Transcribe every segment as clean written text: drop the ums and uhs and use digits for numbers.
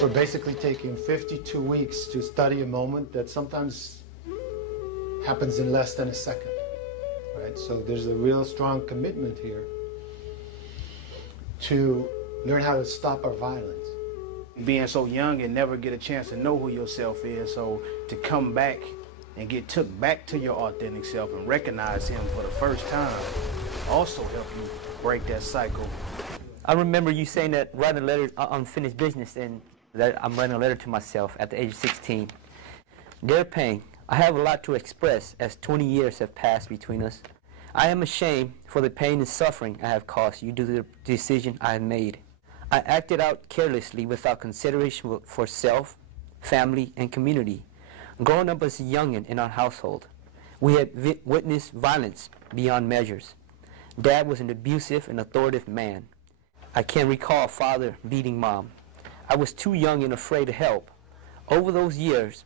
We're basically taking 52 weeks to study a moment that sometimes happens in less than a second, right? So there's a real strong commitment here to learn how to stop our violence. Being so young and never get a chance to know who yourself is, so to come back and get took back to your authentic self and recognize him for the first time also help you break that cycle. I remember you saying that writing a letter on unfinished business, and that I'm writing a letter to myself at the age of 16. Dear Payne, I have a lot to express as 20 years have passed between us. I am ashamed for the pain and suffering I have caused you due to the decision I have made. I acted out carelessly without consideration for self, family, and community. Growing up as a youngin' in our household, we had witnessed violence beyond measures. Dad was an abusive and authoritative man. I can't recall father beating mom. I was too young and afraid to help. Over those years,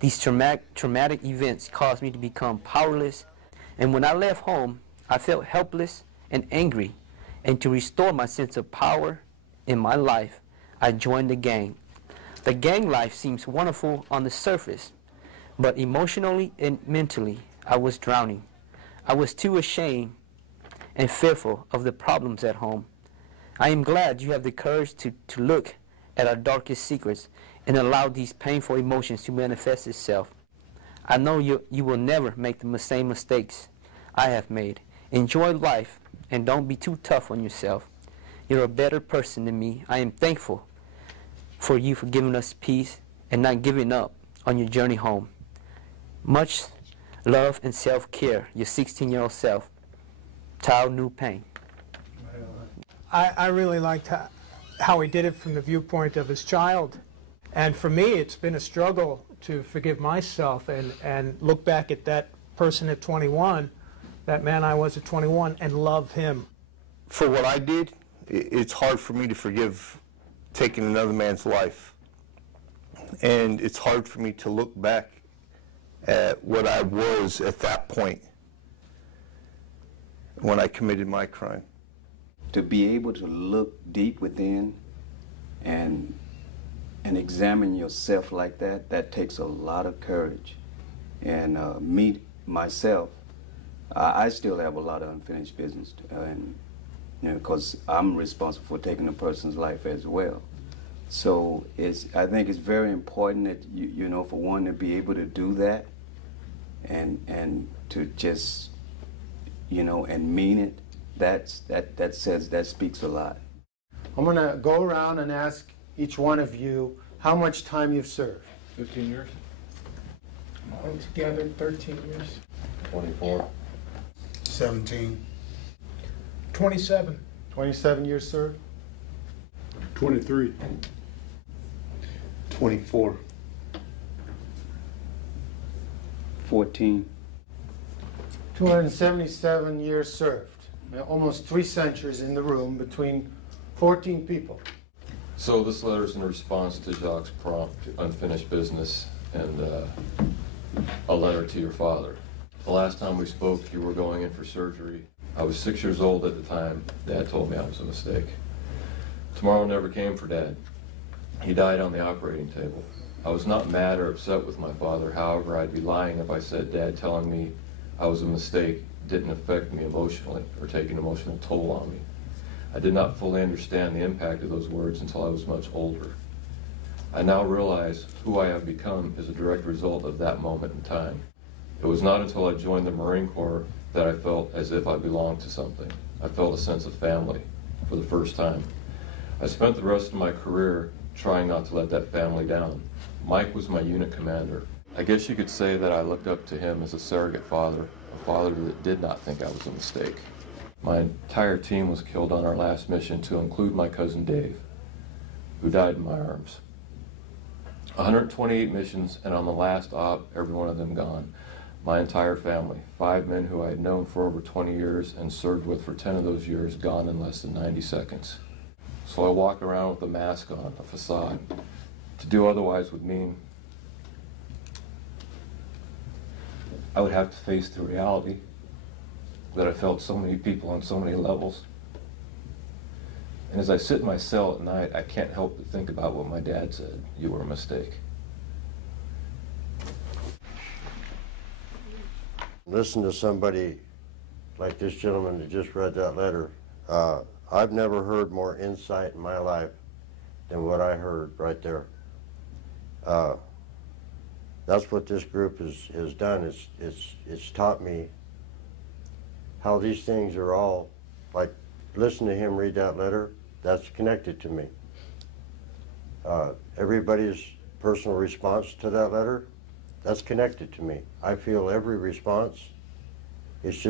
these traumatic events caused me to become powerless, and when I left home, I felt helpless and angry. And to restore my sense of power in my life, I joined the gang. The gang life seems wonderful on the surface, but emotionally and mentally, I was drowning. I was too ashamed and fearful of the problems at home. I am glad you have the courage to look at our darkest secrets and allow these painful emotions to manifest itself. I know you will never make the same mistakes I have made. Enjoy life and don't be too tough on yourself. You're a better person than me. I am thankful for you for giving us peace and not giving up on your journey home. Much love and self-care, your 16-year-old self, Tao Nu Payne. I really liked how he did it from the viewpoint of his child. And for me, it's been a struggle to forgive myself and look back at that person at 21, that man I was at 21, and love him. For what I did, it's hard for me to forgive taking another man's life. And it's hard for me to look back at what I was at that point when I committed my crime. To be able to look deep within and examine yourself like that, that takes a lot of courage. And me, myself, I still have a lot of unfinished business, and because I'm responsible for taking a person's life as well. So I think it's very important that you know, for one, to be able to do that, and to just, you know, and mean it. That speaks a lot. I'm going to go around and ask each one of you how much time you've served. 15 years. Altogether, 13 years. 24. 17. 27. 27 years served? 23. 24. 14. 277 years served. Almost 3 centuries in the room between 14 people. So this letter is in response to Jacques' prompt, unfinished business, and a letter to your father. The last time we spoke, you were going in for surgery. I was 6 years old at the time. Dad told me I was a mistake. Tomorrow never came for Dad. He died on the operating table. I was not mad or upset with my father. However, I'd be lying if I said Dad telling me I was a mistake didn't affect me emotionally or take an emotional toll on me. I did not fully understand the impact of those words until I was much older. I now realize who I have become is a direct result of that moment in time. It was not until I joined the Marine Corps that I felt as if I belonged to something. I felt a sense of family for the first time. I spent the rest of my career trying not to let that family down. Mike was my unit commander. I guess you could say that I looked up to him as a surrogate father, a father that did not think I was a mistake. My entire team was killed on our last mission, to include my cousin Dave, who died in my arms. 128 missions, and on the last op, every one of them gone. My entire family, 5 men who I had known for over 20 years and served with for 10 of those years, gone in less than 90 seconds. So I walk around with a mask on, a facade. To do otherwise would mean I would have to face the reality that I felt so many people on so many levels. And as I sit in my cell at night, I can't help but think about what my dad said. You were a mistake. Listen to somebody like this gentleman that just read that letter. I've never heard more insight in my life than what I heard right there. That's what this group has done. It's taught me how these things are all, like, listen to him read that letter, that's connected to me. Everybody's personal response to that letter, that's connected to me. I feel every response. It's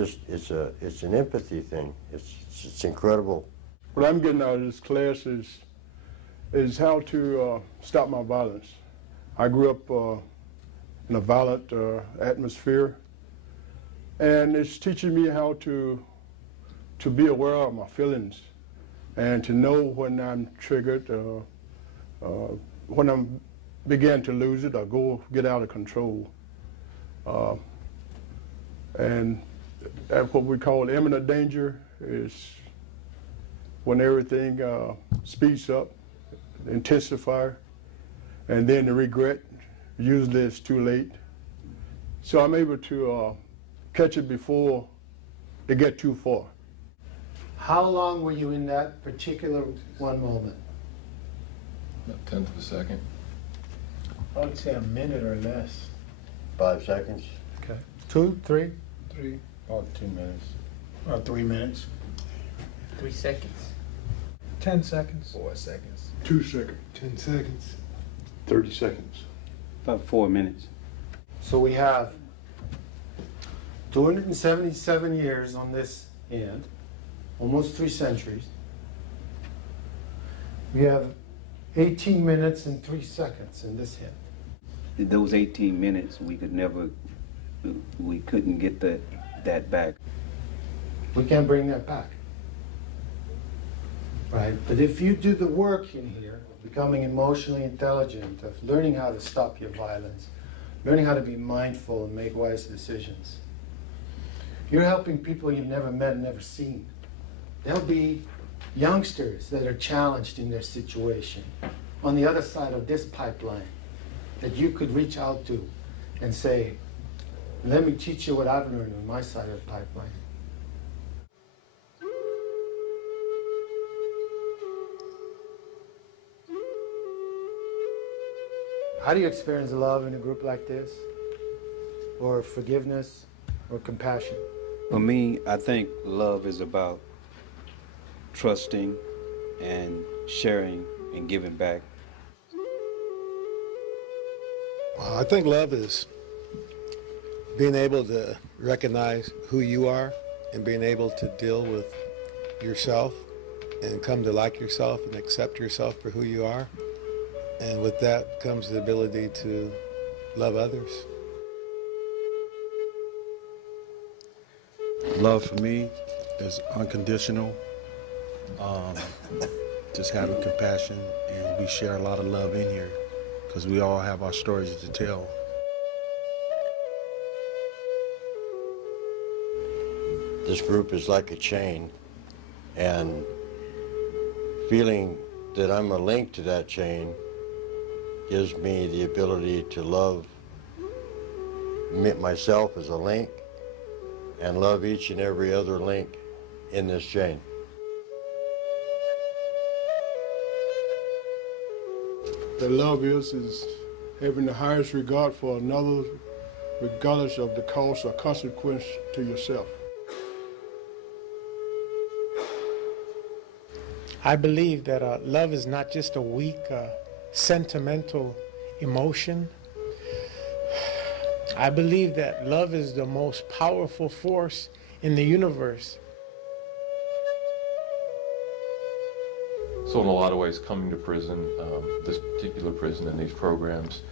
an empathy thing. It's incredible. What I'm getting out of this class is how to stop my violence. I grew up in a violent atmosphere, and it's teaching me how to be aware of my feelings and to know when I'm triggered, when I'm begin to lose it or get out of control. And what we call imminent danger is when everything speeds up, intensify, and then the regret, usually it's too late. So I'm able to catch it before they get too far. How long were you in that particular one moment? About a tenth of a second. I would say a minute or less. 5 seconds. Okay. 2, 3? 3, about 2 minutes. About 3 minutes. 3 seconds. 10 seconds. 4 seconds. 2 seconds. 10 seconds. 30 seconds. About 4 minutes. So we have 277 years on this end, almost 3 centuries. We have 18 minutes and 3 seconds in this end. Those 18 minutes, we couldn't get that back. We can't bring that back. Right? But if you do the work in here, becoming emotionally intelligent, of learning how to stop your violence, learning how to be mindful and make wise decisions, you're helping people you've never met and never seen. There'll be youngsters that are challenged in their situation on the other side of this pipeline that you could reach out to and say, let me teach you what I've learned on my side of the pipeline. How do you experience love in a group like this? Or forgiveness or compassion? For me, I think love is about trusting and sharing and giving back. I think love is being able to recognize who you are and being able to deal with yourself and come to like yourself and accept yourself for who you are. And with that comes the ability to love others. Love for me is unconditional, just having compassion, and we share a lot of love in here because we all have our stories to tell. This group is like a chain, and feeling that I'm a link to that chain gives me the ability to love myself as a link and love each and every other link in this chain. The love is having the highest regard for another, regardless of the cost or consequence to yourself. I believe that love is not just a weak, sentimental emotion. I believe that love is the most powerful force in the universe. So in a lot of ways, coming to prison, this particular prison and these programs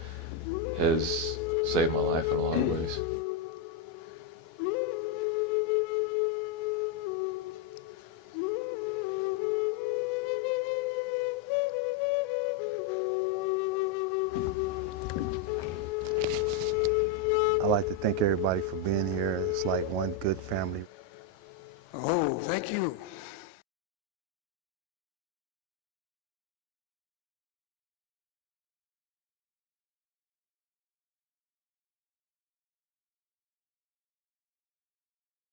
has saved my life in a lot of ways. I'd like to thank everybody for being here. It's like one good family. Oh, thank you.